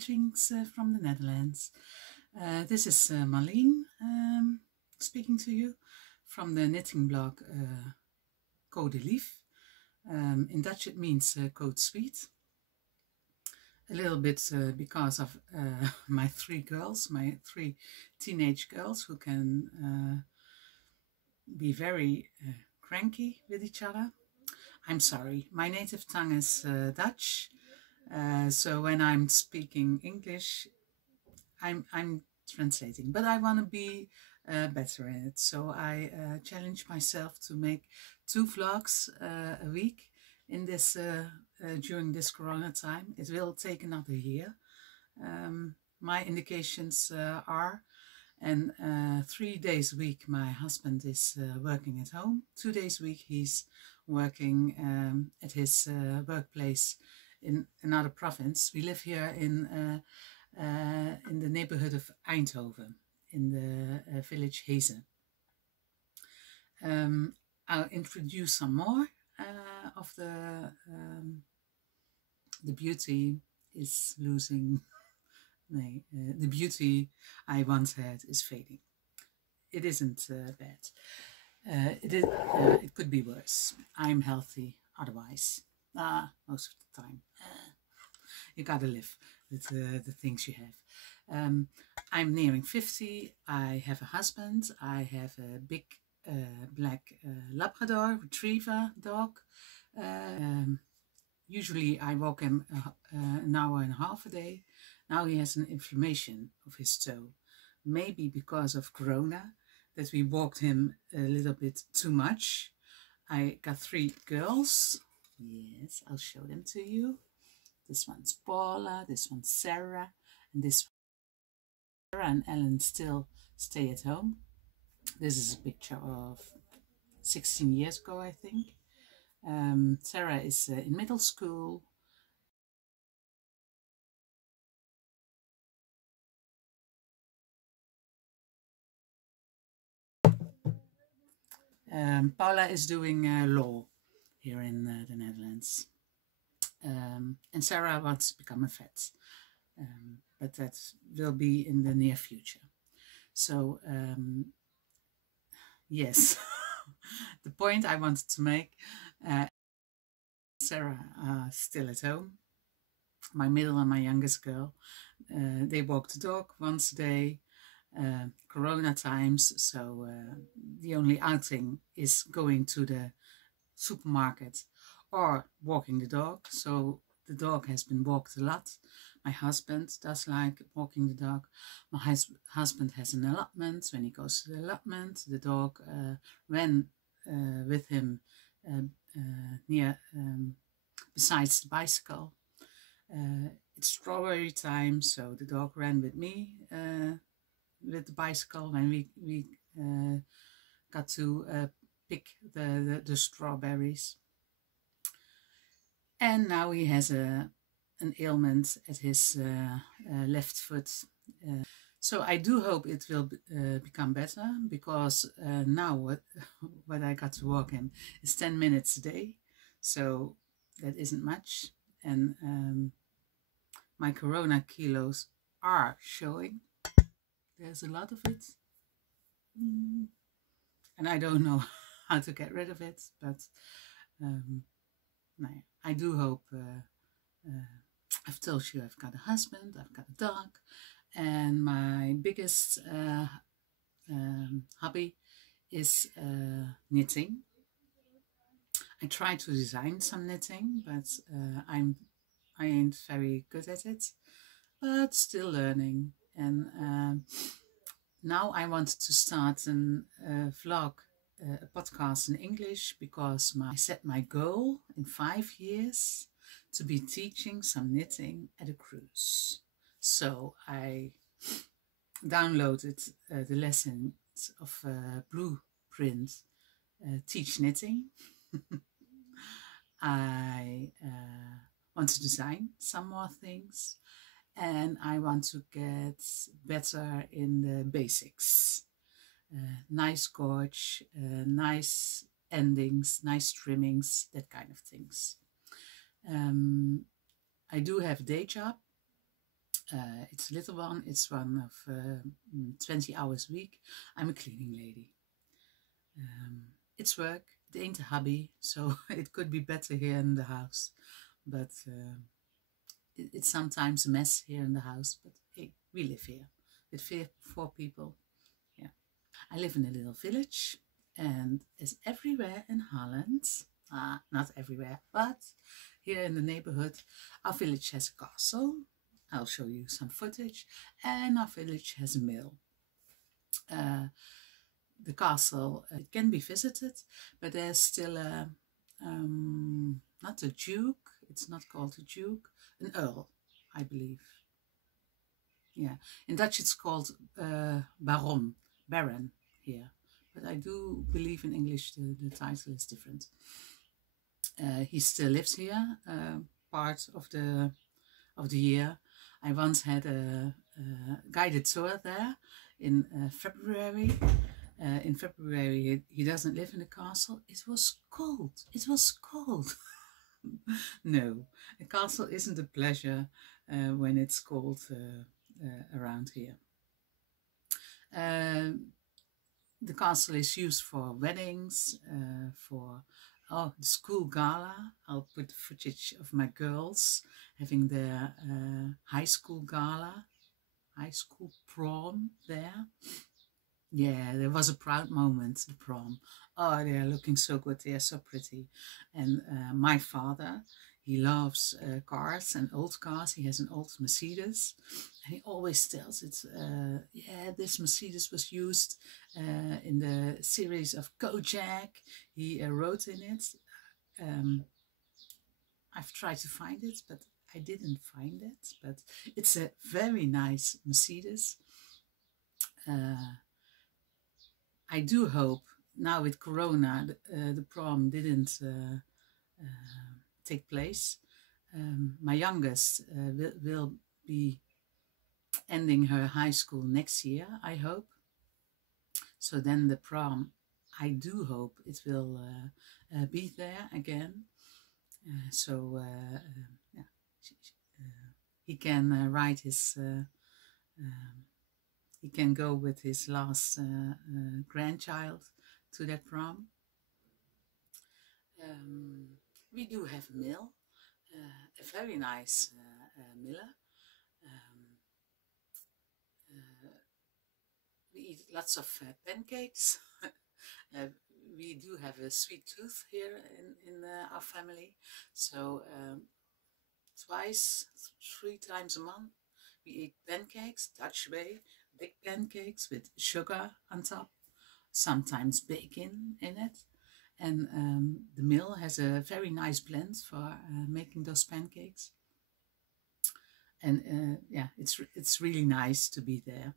Greetings from the Netherlands. This is Marleen speaking to you from the knitting blog Code Lief. In Dutch it means Code Sweet. A little bit because of my three teenage girls who can be very cranky with each other. I'm sorry, my native tongue is Dutch. So when I'm speaking English, I'm translating, but I want to be better in it. So I challenge myself to make 2 vlogs a week in this during this Corona time. It will take another year. My indications are, and 3 days a week my husband is working at home. 2 days a week he's working at his workplace in another province. We live here in the neighborhood of Eindhoven, in the village Heeze. I'll introduce some more of the beauty is losing. The beauty I once had is fading. It isn't bad. It could be worse. I'm healthy otherwise. Most of the time. You gotta live with the things you have. I'm nearing 50. I have a husband. I have a big black Labrador Retriever dog. Usually I walk him an hour and a half a day. Now he has an inflammation of his toe. Maybe because of Corona, that we walked him a little bit too much. I got 3 girls. Yes, I'll show them to you. This one's Paula, this one's Sarah, and this one. Sarah and Ellen still stay at home. This is a picture of 16 years ago, I think. Sarah is in middle school. Paula is doing law here in the Netherlands. And Sarah wants to become a vet, but that will be in the near future. So yes, the point I wanted to make, Sarah still at home. My middle and my youngest girl, they walk the dog once a day. Corona times, so the only outing is going to the supermarket or walking the dog. So the dog has been walked a lot. My husband does like walking the dog. My husband has an allotment. When he goes to the allotment, the dog ran with him near besides the bicycle. It's strawberry time, so the dog ran with me with the bicycle when we got to pick the strawberries. And now he has an ailment at his left foot. So I do hope it will become better, because now what I got to walk him is 10 minutes a day. So that isn't much. And my Corona kilos are showing. There's a lot of it. And I don't know how to get rid of it, but I do hope. I've told you I've got a husband, I've got a dog, and my biggest hobby is knitting. I try to design some knitting, but I ain't very good at it, but still learning. And now I want to start a vlog, a podcast in English, because I set my goal in 5 years to be teaching some knitting at a cruise. So I downloaded the lessons of Blueprint Teach Knitting. I want to design some more things, and I want to get better in the basics. Nice gorge, nice endings, nice trimmings, that kind of things. I do have a day job. It's a little one. It's one of 20 hours a week. I'm a cleaning lady. It's work. It ain't a hobby, so it could be better here in the house. But it's sometimes a mess here in the house. But hey, we live here with 4 people. Yeah, I live in a little village, and as everywhere in Holland, not everywhere, but here in the neighborhood, our village has a castle. I'll show you some footage, and our village has a mill. The castle, it can be visited, but there's still a, not a duke, it's not called a duke, an earl, I believe. Yeah, in Dutch it's called baron here, but I do believe in English the title is different. He still lives here, part of the year. I once had a guided tour there in February. In February, he doesn't live in the castle. It was cold. It was cold. No, a castle isn't a pleasure when it's cold around here. The castle is used for weddings, for the school gala. I'll put footage of my girls having their high school gala, high school prom there. Yeah, there was a proud moment, the prom. Oh, they are looking so good. They are so pretty. And my father, he loves cars and old cars. He has an old Mercedes. And he always tells it, yeah, this Mercedes was used in the series of Kojak. He wrote in it. I've tried to find it, but I didn't find it. But it's a very nice Mercedes. I do hope now with Corona the prom didn't take place. My youngest will be ending her high school next year, I hope. So then the prom, I do hope it will be there again. Yeah, he can ride his... he can go with his last grandchild to that prom. We do have a mill, a very nice miller. We eat lots of pancakes. We do have a sweet tooth here in our family. So 3 times a month, we eat pancakes, Dutch way. Big pancakes with sugar on top, sometimes bacon in it. And the mill has a very nice blend for making those pancakes. And yeah, it's really nice to be there.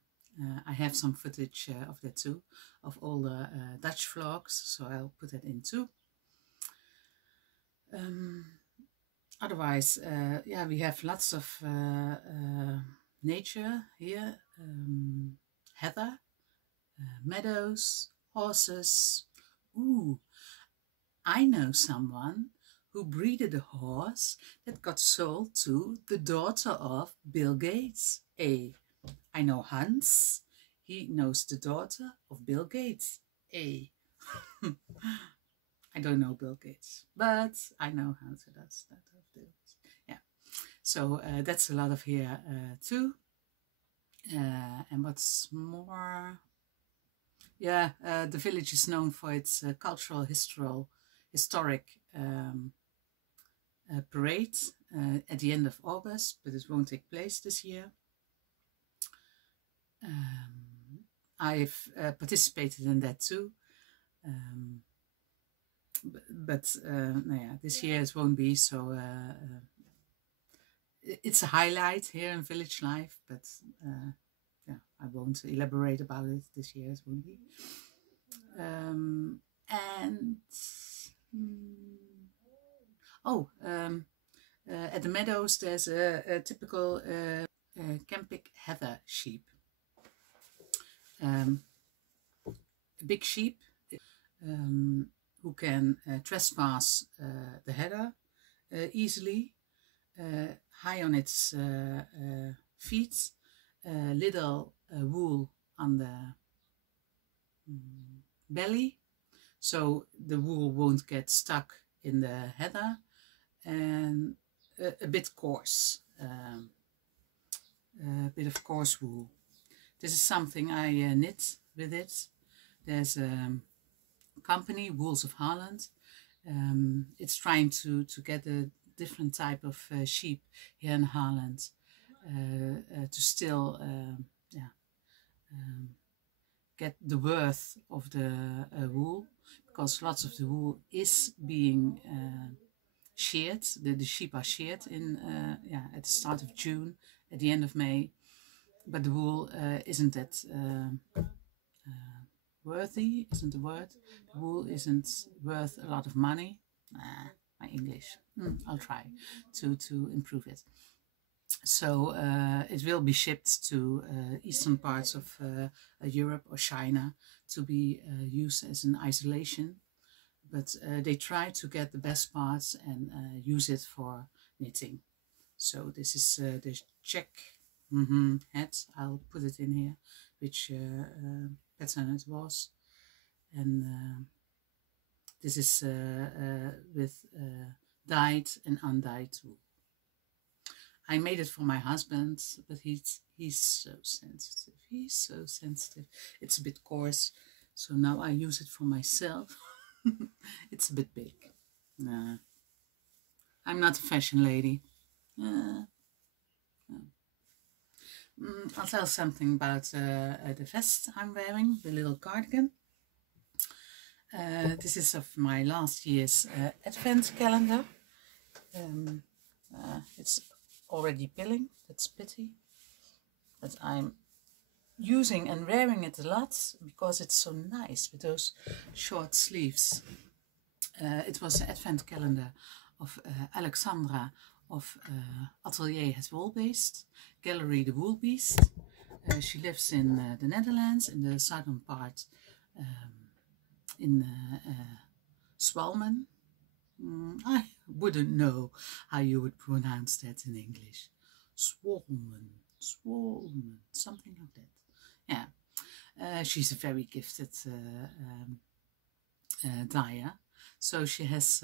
I have some footage of that too, of all the Dutch vlogs, so I'll put that in too. Otherwise, yeah, we have lots of nature here, heather, meadows, horses. Ooh, I know someone who breeded a horse that got sold to the daughter of Bill Gates. I know Hans, he knows the daughter of Bill Gates. I don't know Bill Gates, but I know Hans does that. Yeah, so that's a lot of here too. And what's more, yeah, the village is known for its cultural, historic parade at the end of August, but it won't take place this year. I've participated in that too, but yeah, this year it won't be, so it's a highlight here in village life, but yeah, I won't elaborate about it this year, it won't be. At the meadows there's a typical Kempic heather sheep. A big sheep who can trespass the heather easily, high on its feet, little wool on the belly, so the wool won't get stuck in the heather, and a bit coarse, a bit of coarse wool. This is something I knit with it. There's a company, Wools of Holland. It's trying to get a different type of sheep here in Holland to still get the worth of the wool, because lots of the wool is being sheared. The sheep are sheared in at the start of June, at the end of May, but the wool isn't that worthy, isn't the word. The wool isn't worth a lot of money. My English, I'll try to improve it. So it will be shipped to eastern parts of Europe or China to be used as an isolation, but they try to get the best parts and use it for knitting. So this is the check hat. I'll put it in here, which pattern it was, and this is with dyed and undyed wool. I made it for my husband, but he's so sensitive. He's so sensitive. It's a bit coarse, so now I use it for myself. It's a bit big. I'm not a fashion lady. I'll tell something about the vest I'm wearing, the little cardigan. This is of my last year's advent calendar. It's already pilling, that's pity, but I'm using and wearing it a lot because it's so nice with those short sleeves. It was the advent calendar of Alexandra of Atelier Het Woolbeest, Gallery the Wool Beast. She lives in the Netherlands, in the southern part, in Swalmen. I wouldn't know how you would pronounce that in English. Swalmen, something like that. Yeah, she's a very gifted dyer. So she has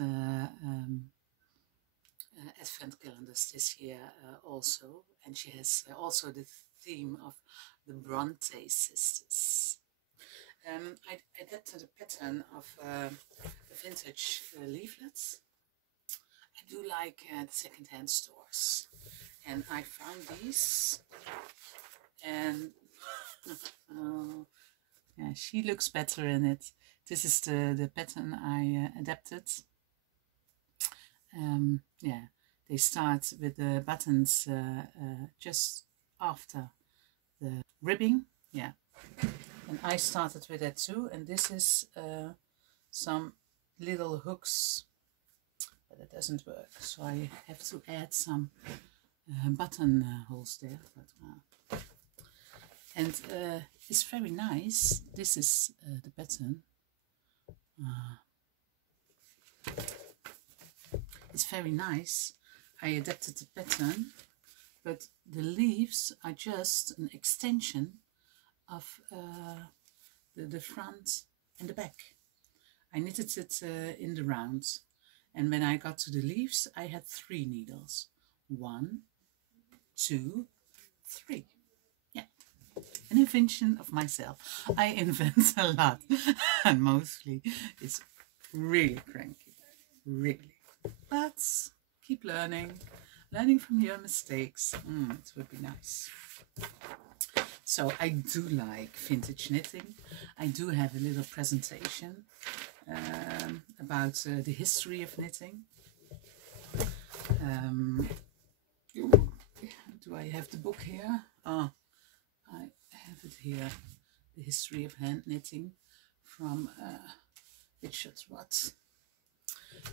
advent calendars this year also, and she has also the theme of the Bronte sisters. I adapted a pattern of vintage leaflets. I do like the second-hand stores, and I found these, and yeah, she looks better in it. This is the pattern I adapted. Yeah, they start with the buttons just after the ribbing. Yeah, and I started with that too, and this is some little hooks, but it doesn't work, so I have to add some button holes there. But, and it's very nice. This is the pattern. It's very nice. I adapted the pattern, but the leaves are just an extension of the front and the back. I knitted it in the round, and when I got to the leaves I had 3 needles. 1, 2, 3. Yeah, an invention of myself. I invent a lot and mostly it's really cranky, really. But keep learning from your mistakes. It would be nice. So I do like vintage knitting. I do have a little presentation about the history of knitting. Do I have the book here? Oh, I have it here. The history of hand knitting from Richard Watt.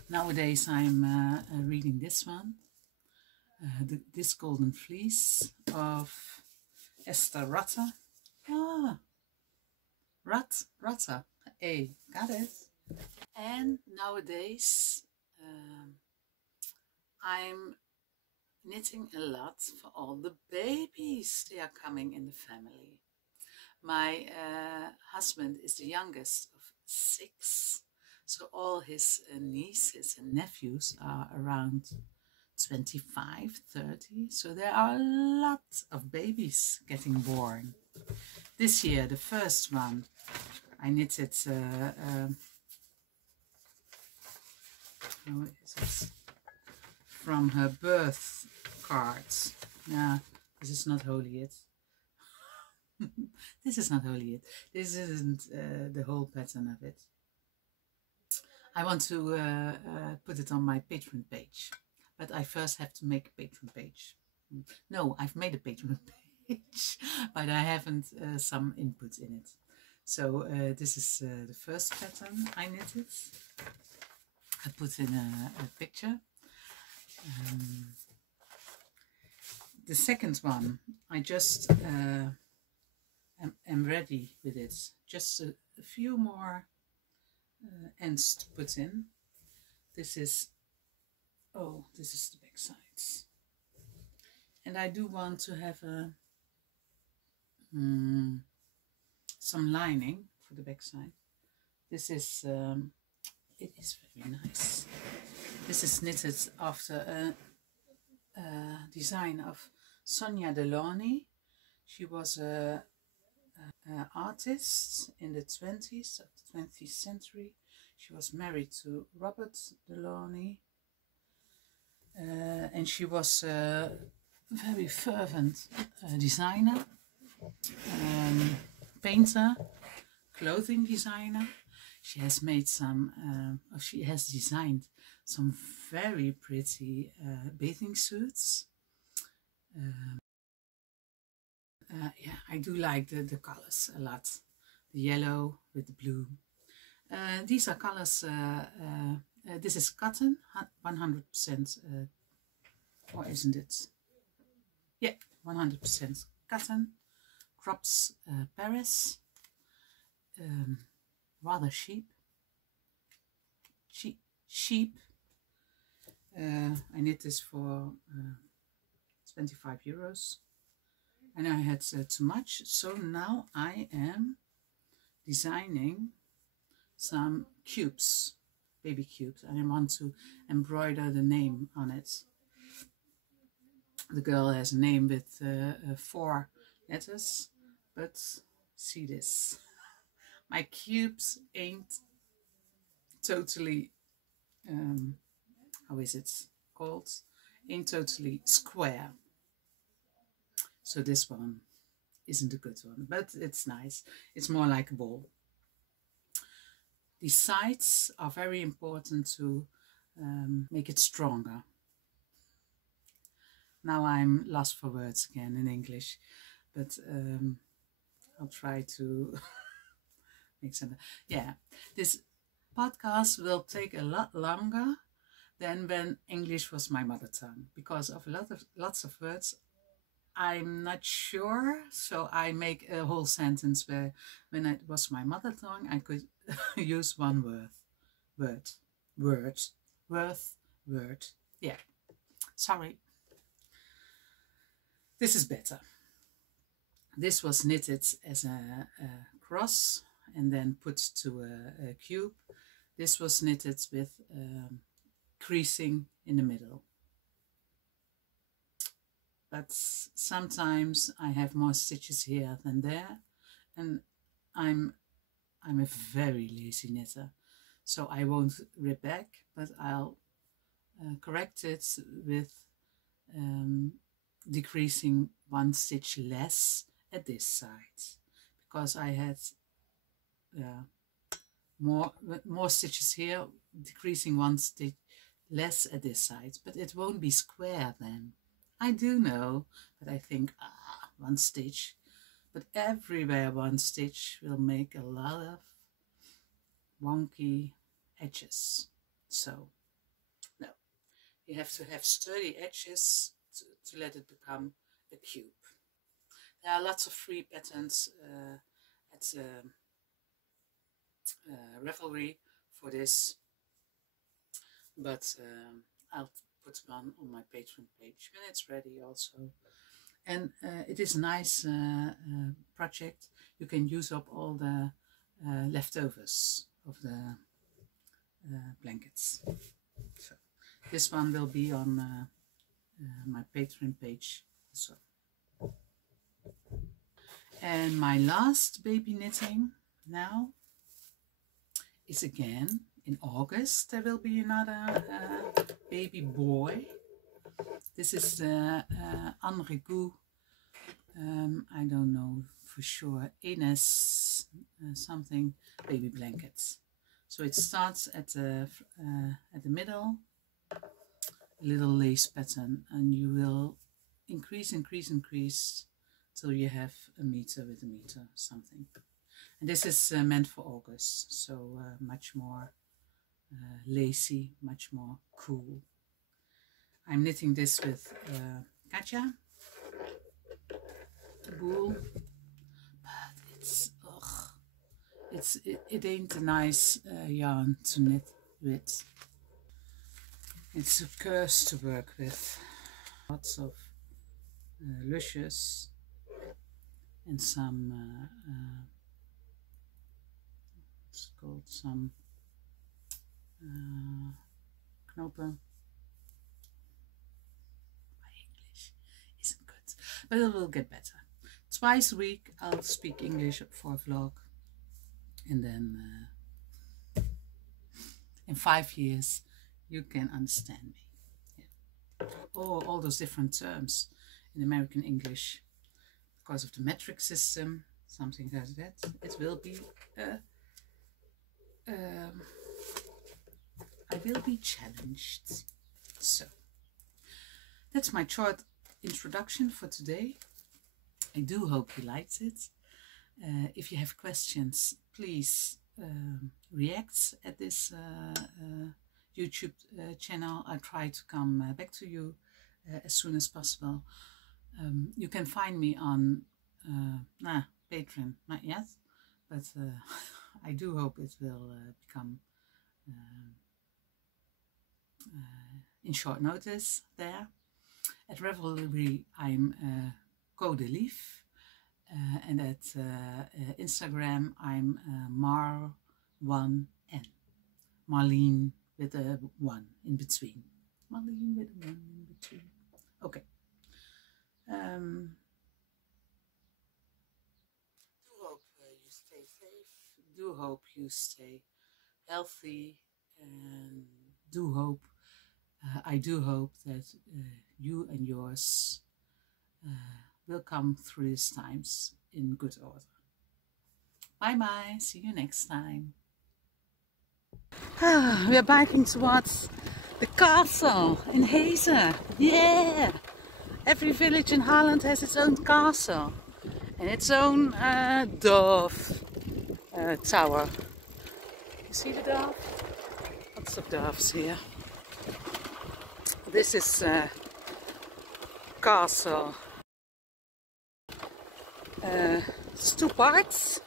Nowadays I'm reading this one, This Golden Fleece of Esther Rutter. Rutter. Hey, got it. And nowadays I'm knitting a lot for all the babies. They are coming in the family. My husband is the youngest of 6, so all his nieces and nephews are around 25, 30. So there are a lot of babies getting born. This year, the first one, I knitted, how is it? From her birth cards. Yeah, this is not holy yet. This is not holy yet. This isn't the whole pattern of it. I want to put it on my Patreon page, but I first have to make a Patreon page. No, I've made a Patreon page, but I haven't some input in it. So this is the first pattern I knitted. I put in a picture. The second one, I just am ready with it. Just a few more ends to put in. This is the back sides. And I do want to have a some lining for the back side. This is it is very nice. This is knitted after a design of Sonia Delaunay. She was a artist in the 20s of the 20th century. She was married to Robert Delaunay, and she was a very fervent designer, painter, clothing designer. She has made some, she has designed some very pretty bathing suits. Yeah, I do like the colors a lot. The yellow with the blue. These are colors, this is cotton, 100%, or isn't it? Yeah, 100% cotton. Crops Paris. Rather cheap. I knit this for 25 euros. And I had too much, so now I am designing some cubes, baby cubes, and I want to embroider the name on it. The girl has a name with 4 letters, but see this. My cubes ain't totally, how is it called? Ain't totally square. So this one isn't a good one, but it's nice. It's more like a ball. The sides are very important to make it stronger. Now I'm lost for words again in English, but I'll try to make some. Yeah, this podcast will take a lot longer than when English was my mother tongue, because of lots of words I'm not sure, so I make a whole sentence where when it was my mother tongue I could use one word. Yeah, sorry. This is better. This was knitted as a cross and then put to a cube. This was knitted with creasing in the middle. But sometimes I have more stitches here than there, and I'm a very lazy knitter, so I won't rip back, but I'll correct it with decreasing 1 stitch less at this side, because I had more stitches here, decreasing 1 stitch less at this side, but it won't be square then. I do know, but I think 1 stitch, but everywhere 1 stitch will make a lot of wonky edges. So no, you have to have sturdy edges to let it become a cube. There are lots of free patterns at Revelry for this, but I'll put one on my Patreon page when it's ready also. And it is a nice project. You can use up all the leftovers of the blankets. So this one will be on my Patreon page as well. And my last baby knitting now is again in August. There will be another baby boy. This is the Regourd, I don't know for sure, Enes something baby blankets. So it starts at the middle, a little lace pattern, and you will increase till you have a meter with a meter something. And this is meant for August, so much more lacy, much more cool. I'm knitting this with Katja wool, but it ain't a nice yarn to knit with. It's a curse to work with. Lots of lushes and some it's called some knopen. My English isn't good, but it will get better. Twice a week I'll speak English for a vlog, and then in 5 years you can understand me. Yeah. Or all those different terms in American English, because of the metric system, something like that. It will be I will be challenged. So that's my short introduction for today. I do hope you liked it. If you have questions, please react at this YouTube channel. I'll try to come back to you as soon as possible. You can find me on Patreon, not yet, but I do hope it will become in short notice there. At Revelry I'm Code Lief, and at Instagram I'm Mar1N, Marleen with a 1 in between. Marleen with a 1 in between. Okay. Do hope you stay safe. Do hope you stay healthy, and do hope. I do hope that you and yours will come through these times in good order. Bye bye. See you next time. We are biking towards the castle in Heeze. Yeah! Every village in Holland has its own castle and its own dove tower. You see the dove? Lots of doves here. This is castle. It's 2 parts.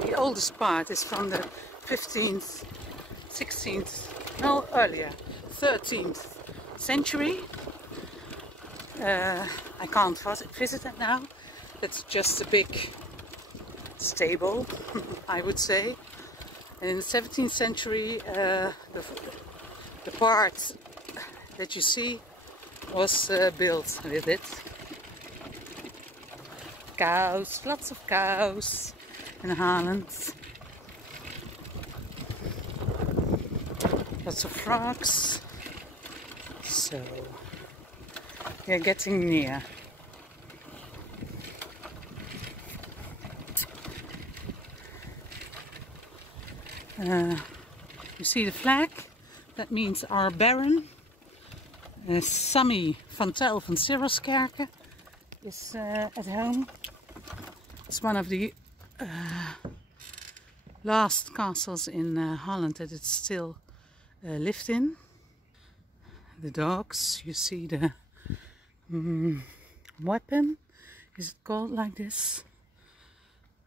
The oldest part is from the 15th, 16th, no earlier, 13th century. I can't visit it now. It's just a big stable, I would say. And in the 17th century, the part that you see was built with it. Cows, lots of cows in Holland. Lots of frogs. So we are getting near. You see the flag? That means our Baron, Sammy van Tel van Siroskerke, is at home. It's one of the last castles in Holland that it's still lived in. The dogs, you see the weapon, is it called like this?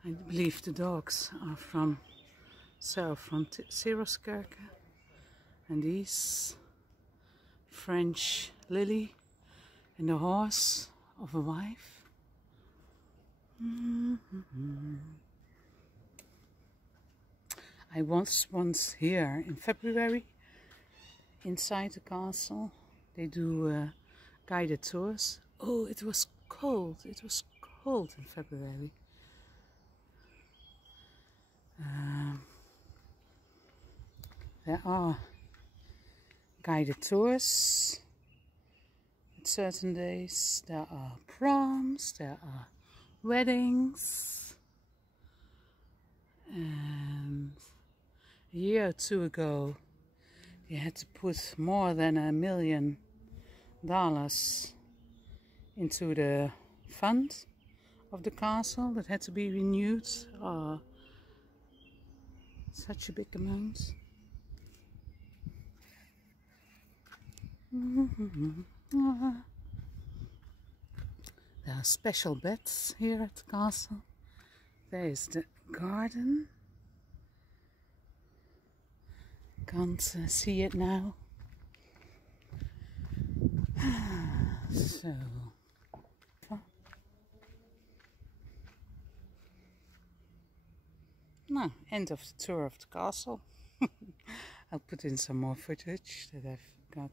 I believe the dogs are from Siroskerke, And these French lily and the horse of a wife. I was once here in February inside the castle. They do guided tours. Oh, it was cold. It was cold in February. There are guided tours at certain days. There are proms, there are weddings. And a year or two ago, you had to put more than $1 million into the fund of the castle that had to be renewed. Such a big amount. There are special beds here at the castle. There is the garden. Can't see it now. So, now, end of the tour of the castle. I'll put in some more footage that I've got.